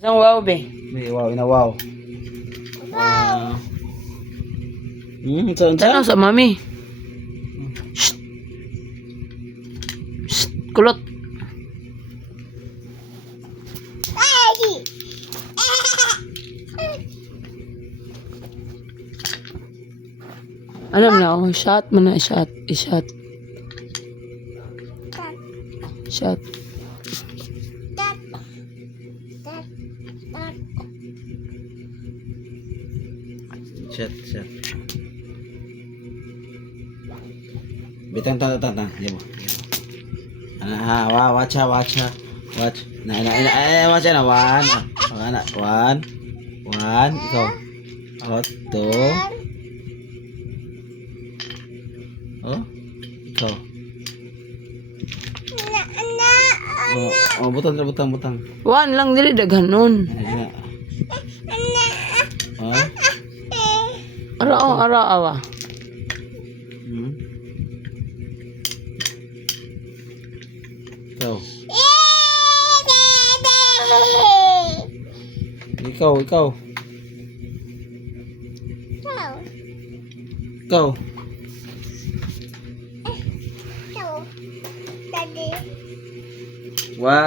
Isang wow, be. May wow, wow. Wow. Saan Saan sa mami? Shh. Shh. Kulot. Alam na ako, shot mo na, shot. I-shot. Shot. Shot. Bitang tang. Yan mo. Watch. Watch. Watch na. One. Ikaw. Two. Oh. Ikaw. Butang. One lang dili daghan nun. Oh. Ara awa. Ikaw. Wow.